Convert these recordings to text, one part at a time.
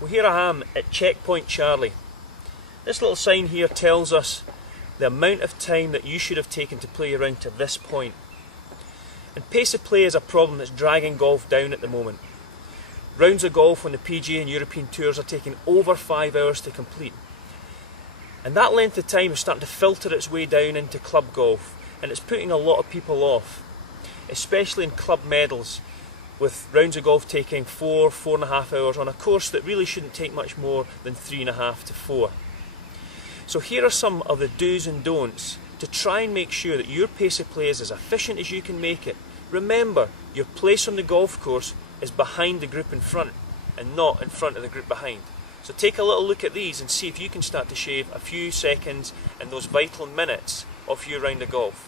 Well, here I am at Checkpoint Charlie. This little sign here tells us the amount of time that you should have taken to play your round to this point. And pace of play is a problem that's dragging golf down at the moment. Rounds of golf on the PGA and European tours are taking over 5 hours to complete. And that length of time is starting to filter its way down into club golf, and it's putting a lot of people off, especially in club medals, with rounds of golf taking 4.5 hours on a course that really shouldn't take much more than 3.5 to 4. So here are some of the do's and don'ts to try and make sure that your pace of play is as efficient as you can make it. Remember, your place on the golf course is behind the group in front and not in front of the group behind. So take a little look at these and see if you can start to shave a few seconds in those vital minutes off your round of golf.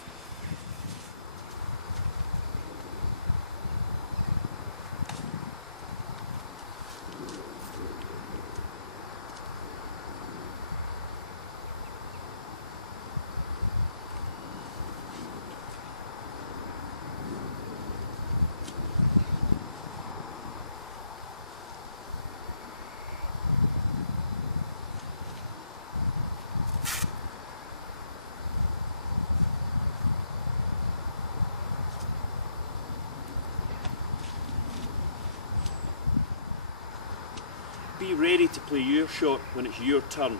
Be ready to play your shot when it's your turn.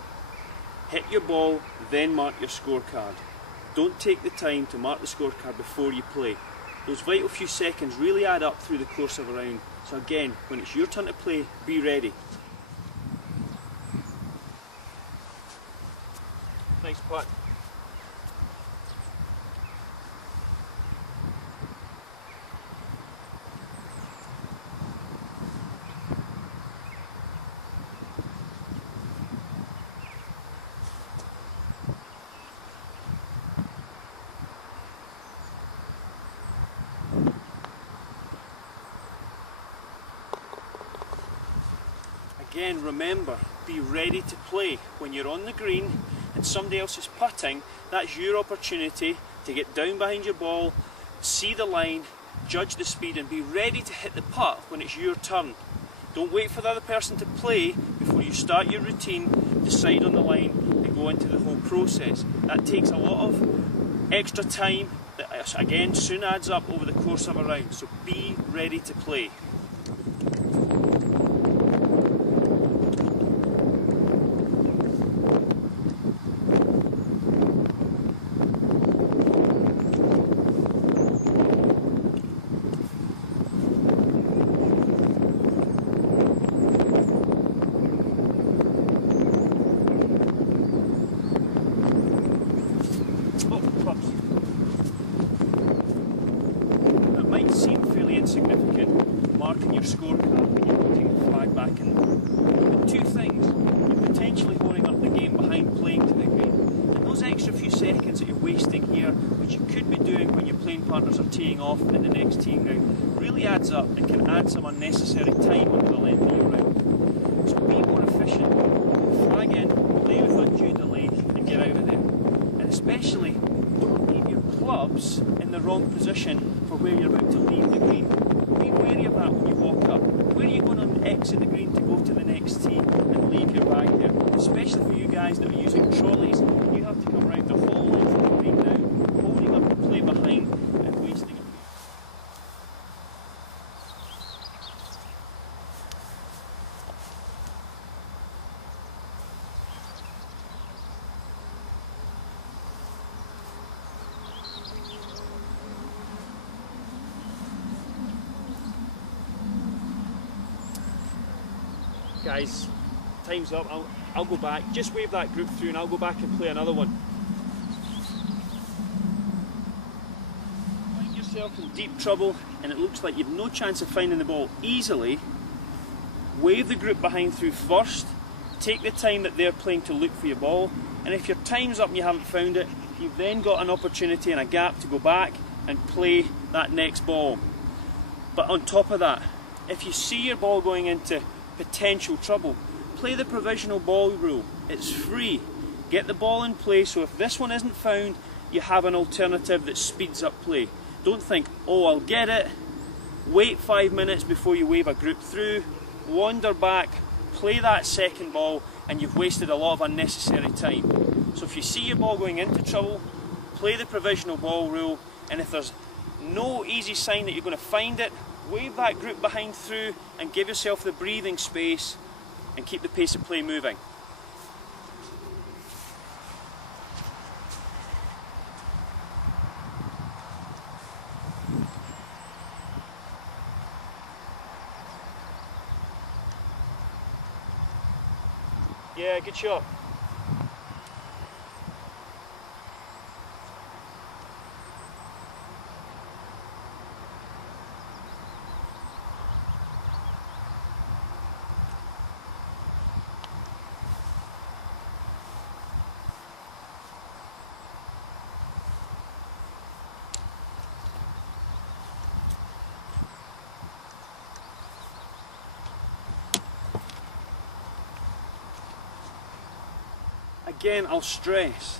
Hit your ball, then mark your scorecard. Don't take the time to mark the scorecard before you play. Those vital few seconds really add up through the course of a round. So again, when it's your turn to play, be ready. Nice putt. Again, remember, be ready to play. When you're on the green and somebody else is putting, that's your opportunity to get down behind your ball, see the line, judge the speed and be ready to hit the putt when it's your turn. Don't wait for the other person to play before you start your routine, decide on the line and go into the whole process. That takes a lot of extra time that again soon adds up over the course of a round, so be ready to play. It might seem fairly insignificant, marking your scorecard when you're putting the flag back in. But two things: you're potentially holding up the game behind playing to the green, and those extra few seconds that you're wasting here, which you could be doing when your playing partners are teeing off in the next teeing ground, really adds up and can add some unnecessary time onto the length of your round. So be more efficient, flag in, play with undue delay, and get out of there. And especially, don't leave your clubs in the wrong position for where you're about to leave the green. Be wary of that when you walk up. Where are you going to exit the green to go to the next tee and leave your bag there? Especially for you guys that are using trolleys, you have to come around the whole length of the green now, holding up the play behind and wasting it. Guys, time's up. I'll go back. Just wave that group through and I'll go back and play another one. Find yourself in deep trouble and it looks like you've no chance of finding the ball easily. Wave the group behind through first. Take the time that they're playing to look for your ball, and if your time's up and you haven't found it, you've then got an opportunity and a gap to go back and play that next ball. But on top of that, if you see your ball going into potential trouble, play the provisional ball rule. It's free. Get the ball in play, so if this one isn't found, you have an alternative that speeds up play. Don't think, oh, I'll get it. Wait 5 minutes before you wave a group through, wander back, play that second ball and you've wasted a lot of unnecessary time. So if you see your ball going into trouble, play the provisional ball rule, and if there's no easy sign that you're going to find it, wave that group behind through and give yourself the breathing space and keep the pace of play moving. Yeah, good shot. Again, I'll stress,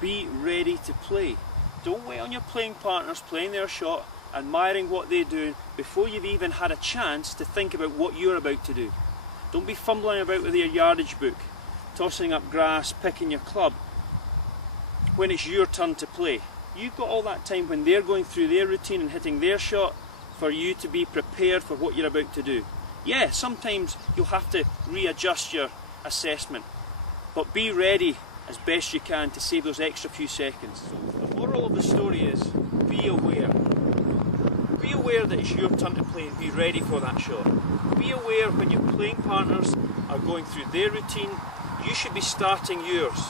be ready to play. Don't wait on your playing partners playing their shot, admiring what they're doing before you've even had a chance to think about what you're about to do. Don't be fumbling about with your yardage book, tossing up grass, picking your club, when it's your turn to play. You've got all that time when they're going through their routine and hitting their shot for you to be prepared for what you're about to do. Yeah, sometimes you'll have to readjust your assessment, but be ready as best you can to save those extra few seconds. The moral of the story is, be aware. Be aware that it's your turn to play and be ready for that shot. Be aware when your playing partners are going through their routine, you should be starting yours.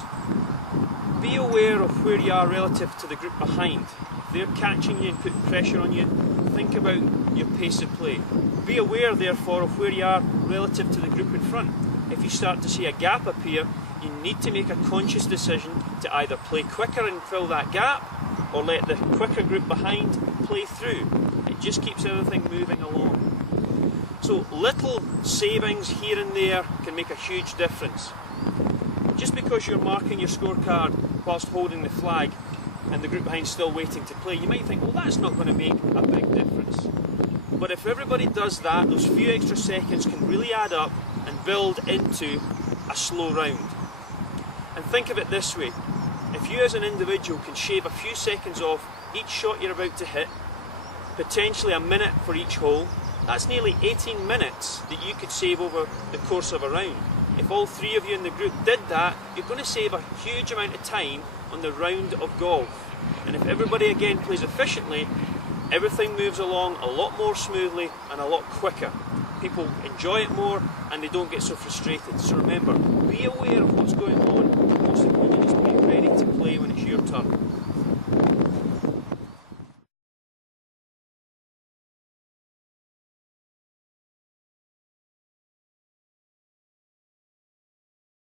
Be aware of where you are relative to the group behind. If they're catching you and putting pressure on you, think about your pace of play. Be aware therefore of where you are relative to the group in front. If you start to see a gap appear, you need to make a conscious decision to either play quicker and fill that gap, or let the quicker group behind play through. It just keeps everything moving along. So little savings here and there can make a huge difference. Just because you're marking your scorecard whilst holding the flag and the group behind still waiting to play, you might think, well, that's not going to make a big difference. But if everybody does that, those few extra seconds can really add up and build into a slow round. And think of it this way, if you as an individual can shave a few seconds off each shot you're about to hit, potentially a minute for each hole, that's nearly 18 minutes that you could save over the course of a round. If all three of you in the group did that, you're going to save a huge amount of time on the round of golf. And if everybody again plays efficiently, everything moves along a lot more smoothly and a lot quicker. People enjoy it more and they don't get so frustrated. So remember, be aware of what's going on,